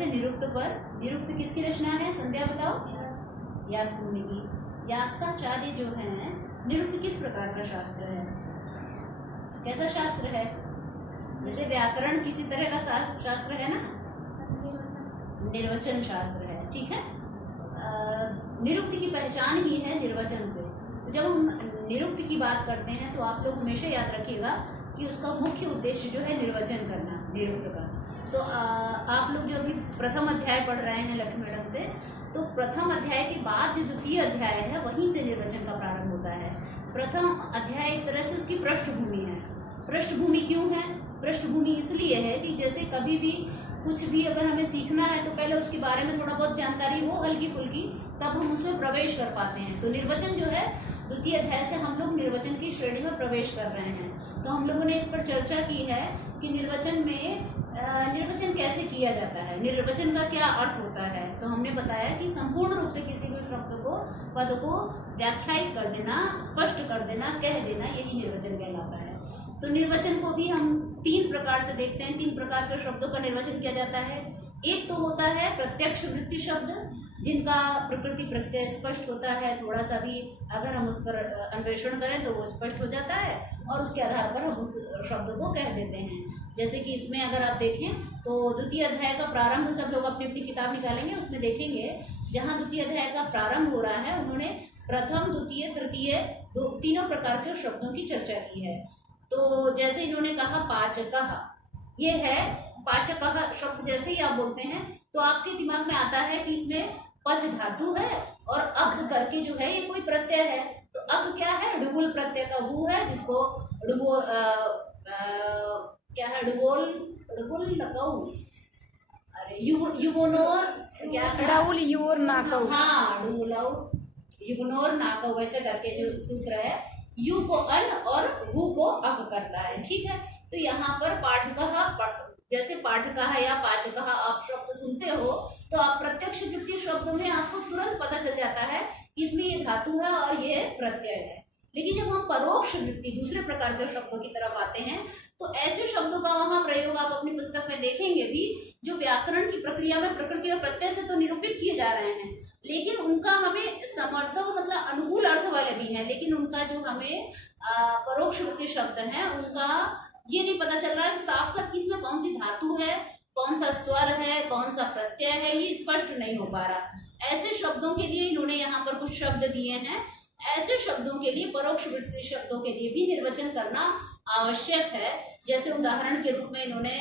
थे निरुक्त पर। निरुक्त किसकी रचना है, संध्या बताओ? यास्क मुनि की। यास्काचार्य जो है, निरुक्त किस प्रकार का शास्त्र है, कैसा शास्त्र है? जैसे व्याकरण किसी तरह का शास्त्र है ना, निर्वचन शास्त्र है, ठीक है। निरुक्त की पहचान ही है निर्वचन से। तो जब हम निरुक्त की बात करते हैं तो आप लोग हमेशा याद रखिएगा कि उसका मुख्य उद्देश्य जो है निर्वचन करना, निरुक्त का। तो आप लोग जो अभी प्रथम अध्याय पढ़ रहे हैं लक्ष्मी मैडम से, तो प्रथम अध्याय के बाद जो द्वितीय अध्याय है वहीं से निर्वचन का प्रारंभ होता है। प्रथम अध्याय एक तरह से उसकी पृष्ठभूमि है। पृष्ठभूमि क्यों है? पृष्ठभूमि इसलिए है कि जैसे कभी भी कुछ भी अगर हमें सीखना है तो पहले उसके बारे में थोड़ा बहुत जानकारी हो हल्की फुल्की, तब हम उसमें प्रवेश कर पाते हैं। तो निर्वचन जो है, द्वितीय अध्याय से हम लोग निर्वचन की श्रेणी में प्रवेश कर रहे हैं। तो हम लोगों ने इस पर चर्चा की है कि निर्वचन में निर्वचन कैसे किया जाता है, निर्वचन का क्या अर्थ होता है। तो हमने बताया कि संपूर्ण रूप से किसी भी शब्द को, पद को व्याख्यायित कर देना, स्पष्ट कर देना, कह देना, यही निर्वचन कहलाता है। तो निर्वचन को भी हम 3 प्रकार से देखते हैं। 3 प्रकार के शब्दों का निर्वचन किया जाता है। एक तो होता है प्रत्यक्ष वृत्ति शब्द, जिनका प्रकृति प्रत्यय स्पष्ट होता है, थोड़ा सा भी अगर हम उस पर अन्वेषण करें तो वो स्पष्ट हो जाता है और उसके आधार पर हम उस शब्द को कह देते हैं। जैसे कि इसमें अगर आप देखें तो द्वितीय अध्याय का प्रारंभ, सब लोग अपनी अपनी किताब निकालेंगे, उसमें देखेंगे जहाँ द्वितीय अध्याय का प्रारंभ हो रहा है उन्होंने प्रथम, द्वितीय, तृतीय, तीनों प्रकार के शब्दों की चर्चा की है। तो जैसे इन्होंने कहा पाचकः, ये है पाचकः शब्द जैसे ही आप बोलते हैं तो आपके दिमाग में आता है कि इसमें पच धातु है और अग करके जो है ये कोई प्रत्यय है। तो अग क्या है? डुबुल प्रत्यय का वो है जिसको डुबो क्या है, डुबोल, डुबुल नकऊ, अरे युवनोर क्या डउल योर नाकऊ, हाँ डुबुलाऊ युवनोर नाकऊ, वैसे करके जो सूत्र है, यू को अन और वू को अग करता है, ठीक है। तो यहाँ पर पाठकः, जैसे पाठकः या पाचकः आप शब्द सुनते हो तो आप प्रत्यक्ष वृत्ति शब्दों में आपको तुरंत पता चल जाता है कि इसमें ये धातु है और ये प्रत्यय है। लेकिन जब हम परोक्ष वृत्ति दूसरे प्रकार के शब्दों की तरफ आते हैं तो ऐसे शब्दों का वहां प्रयोग आप अपनी पुस्तक में देखेंगे भी, जो व्याकरण की प्रक्रिया में प्रकृति और प्रत्यय से तो निरूपित किए जा रहे हैं, लेकिन उनका हमें समर्थक मतलब अनुकूल अर्थ वाले भी हैं, लेकिन उनका जो हमें परोक्ष वृत्ति शब्द है उनका ये नहीं पता चल रहा है कि साफ साफ इसमें कौन सी धातु है, कौन सा स्वर है, कौन सा प्रत्यय है, ये स्पष्ट नहीं हो पा रहा। ऐसे शब्दों के लिए इन्होंने यहाँ पर कुछ शब्द दिए हैं। ऐसे शब्दों के लिए, परोक्ष वृत्ति शब्दों के लिए भी निर्वचन करना आवश्यक है। जैसे उदाहरण के रूप में इन्होंने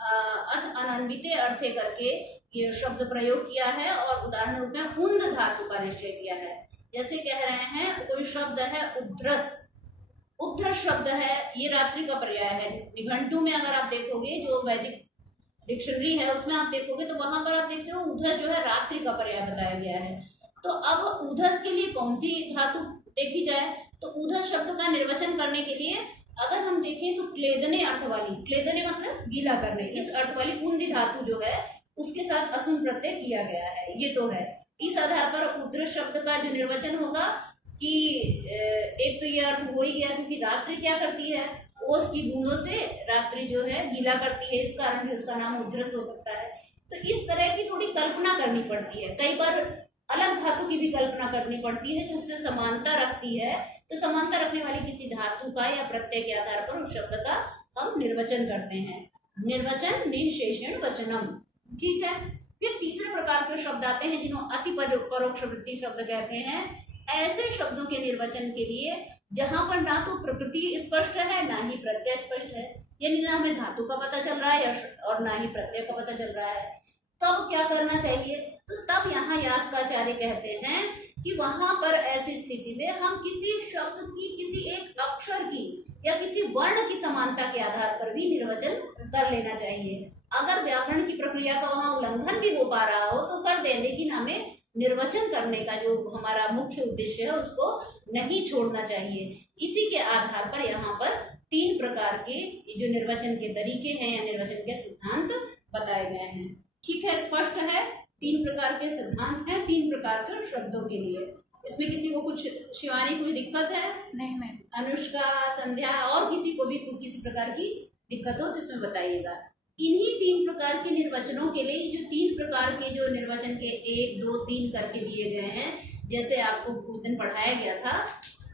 अथ अनन्विते अर्थे करके ये शब्द प्रयोग किया है और उदाहरण रूप में उन्द धातु का निश्चय किया है। जैसे कह रहे हैं कोई शब्द है उद्रस, उद्रस शब्द है, ये रात्रि का पर्याय है। निघंटु में अगर आप देखोगे, जो वैदिक डिक्शनरी है उसमें आप देखोगे तो वहां पर आप देखते हो उधस जो है रात्रि का पर्याय बताया गया है। तो अब उधस के लिए कौन सी धातु देखी जाए, तो उधस शब्द का निर्वचन करने के लिए अगर हम देखें तो क्लेदने अर्थ वाली, क्लेदने मतलब गीला करने, इस अर्थ वाली उन्दी धातु जो है उसके साथ असुन प्रत्यय किया गया है, ये तो है। इस आधार पर उद्रस शब्द का जो निर्वचन होगा कि एक तो ये अर्थ हो ही गया क्योंकि रात्रि क्या करती है, ओस की बूंदों से रात्रि जो है गीला करती है, इस कारण भी उसका नाम उद्रस हो सकता है। तो इस तरह की थोड़ी कल्पना करनी पड़ती है, कई बार अलग धातु की भी कल्पना करनी पड़ती है जो उससे समानता रखती है। तो समानता रखने वाली किसी धातु का या प्रत्यय के आधार पर उस शब्द का हम निर्वचन करते हैं। निर्वचन निशेषण वचनम, ठीक है। फिर तीसरे प्रकार के शब्द आते हैं जिन्हों अति परोक्ष वृत्ति शब्द कहते हैं। ऐसे शब्दों के निर्वचन के लिए जहां पर ना तो प्रकृति स्पष्ट है ना ही प्रत्यय स्पष्ट है, यानी ना हमें धातु का पता चल रहा है और ना ही प्रत्यय का पता चल रहा है, तब क्या करना चाहिए? तो तब यहाँ यास्काचार्य कहते हैं कि वहां पर ऐसी स्थिति में हम किसी शब्द की, किसी एक अक्षर की या किसी वर्ण की समानता के आधार पर भी निर्वचन कर लेना चाहिए। अगर व्याकरण की प्रक्रिया का वहां उल्लंघन भी हो पा रहा हो तो कर दें, लेकिन हमें निर्वचन करने का जो हमारा मुख्य उद्देश्य है उसको नहीं छोड़ना चाहिए। इसी के आधार पर यहाँ पर 3 प्रकार के जो निर्वचन के तरीके हैं या निर्वचन के सिद्धांत बताए गए हैं। ठीक है, स्पष्ट है? 3 प्रकार के सिद्धांत हैं 3 प्रकार के शब्दों के लिए। इसमें किसी को कुछ, शिवानी कोई दिक्कत है? नहीं मैम। अनुष्का, संध्या और किसी को भी किसी प्रकार की दिक्कत हो तो इसमें बताइएगा। इन्हीं 3 प्रकार के निर्वचनों के लिए जो 3 प्रकार के जो निर्वचन के 1 2 3 करके दिए गए हैं, जैसे आपको उस दिन पढ़ाया गया था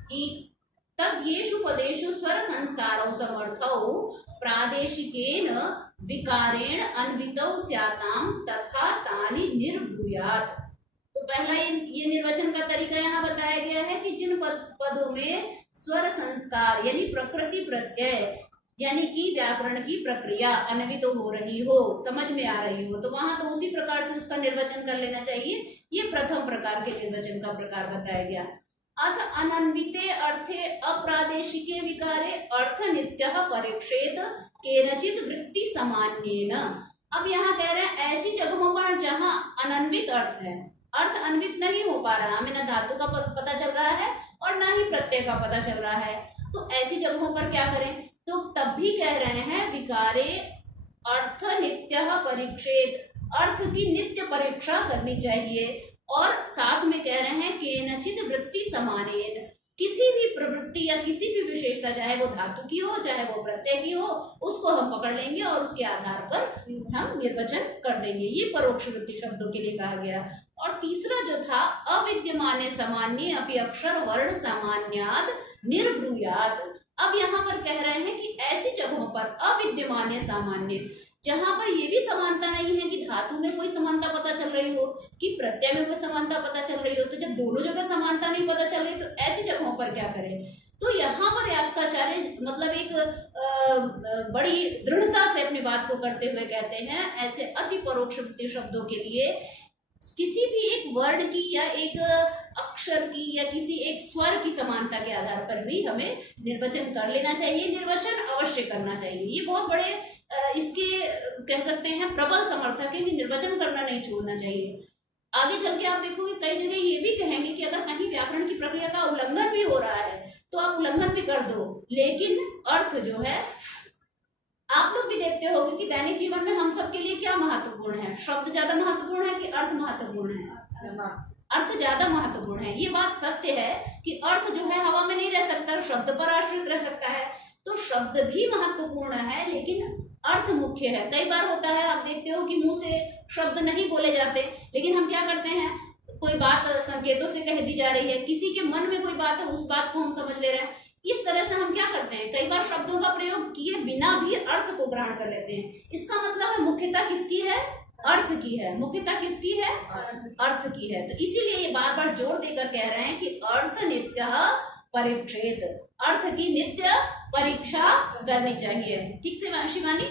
कि तद्येषु पदेषु स्वर संस्कारौ समर्थौ प्रादेशिकेन विकारेण अन्वितौ स्याताम तथा तानि निर्भूयात्। तो पहला ये निर्वचन का तरीका यहाँ बताया गया है कि जिन पदों में स्वर संस्कार यानी प्रकृति प्रत्यय यानी कि व्याकरण की प्रक्रिया अन्वित हो रही हो, समझ में आ रही हो, तो वहां तो उसी प्रकार से उसका निर्वचन कर लेना चाहिए। ये प्रथम प्रकार के निर्वचन का प्रकार बताया गया। अथ अनन्विते अर्थे अप्रादेशिके विकारे अर्थ नित्यः परीक्षेत केनचित वृत्ति सामान्येन। अब यहाँ कह रहे हैं ऐसी जगहों पर जहाँ अनन्वित अर्थ है, अर्थ अन्वित नहीं हो पा रहा, हमें न धातु का पता चल रहा है और न ही प्रत्यय का पता चल रहा है, तो ऐसी जगहों पर क्या करें, तो तब भी कह रहे हैं विकारे अर्थ नित्यः परीक्षेत, अर्थ की नित्य परीक्षा करनी चाहिए। और साथ में कह रहे हैं केनचित वृत्ति समानेन, किसी भी प्रवृत्ति या किसी भी विशेषता, चाहे वो धातु की हो चाहे वो प्रत्यय की हो, उसको हम पकड़ लेंगे और उसके आधार पर हम निर्वचन कर देंगे। ये परोक्ष वृत्ति शब्दों के लिए कहा गया। और तीसरा जो था अविद्यमाने सामान्य अपि अक्षर वर्ण सामान्याद निर्ब्रूयाद। अब यहाँ पर कह रहे हैं कि ऐसी जगहों पर अविद्यमाने सामान्य, जहां पर ये भी समानता नहीं है कि धातु में कोई समानता पता चल रही हो कि प्रत्यय में कोई समानता पता चल रही हो, तो जब दोनों जगह समानता नहीं पता चल रही तो ऐसी जगहों पर क्या करें। तो यहाँ पर यास्काचार्य मतलब एक बड़ी दृढ़ता से अपनी बात को करते हुए कहते हैं ऐसे अति परोक्ष शब्दों के लिए किसी भी एक वर्ण की या एक अक्षर की या किसी एक स्वर की समानता के आधार पर भी हमें निर्वचन कर लेना चाहिए, निर्वचन अवश्य करना चाहिए। ये बहुत बड़े इसके कह सकते हैं प्रबल समर्थक है कि निर्वचन करना नहीं छोड़ना चाहिए। आगे चल के आप देखोगे कई जगह ये भी कहेंगे कि अगर कहीं व्याकरण की प्रक्रिया का उल्लंघन भी हो रहा है तो आप उल्लंघन भी कर दो, लेकिन अर्थ जो है, आप लोग भी देखते होंगे कि दैनिक जीवन में हम सब के लिए क्या महत्वपूर्ण है, शब्द ज्यादा महत्वपूर्ण है कि अर्थ महत्वपूर्ण है? अर्थ ज्यादा महत्वपूर्ण है। ये बात सत्य है कि अर्थ जो है हवा में नहीं रह सकता, शब्द पर आश्रित रह सकता है, तो शब्द भी महत्वपूर्ण है लेकिन अर्थ मुख्य है। कई बार होता है आप देखते हो कि मुंह से शब्द नहीं बोले जाते, लेकिन हम क्या करते हैं, कोई बात संकेतों से कह दी जा रही है, किसी के मन में कोई बात है, उस बात को हम समझ ले रहे हैं, इस तरह से हम क्या करते हैं, कई बार शब्दों का प्रयोग किए बिना भी अर्थ को ग्रहण कर लेते हैं। इसका मतलब है मुख्यता किसकी है, अर्थ की है। मुख्यता किसकी है, अर्थ की है। तो इसीलिए ये बार बार जोर देकर कह रहे हैं कि अर्थ नित्य परीक्षेत, अर्थ की नित्य परीक्षा करनी चाहिए। ठीक से शिवानी?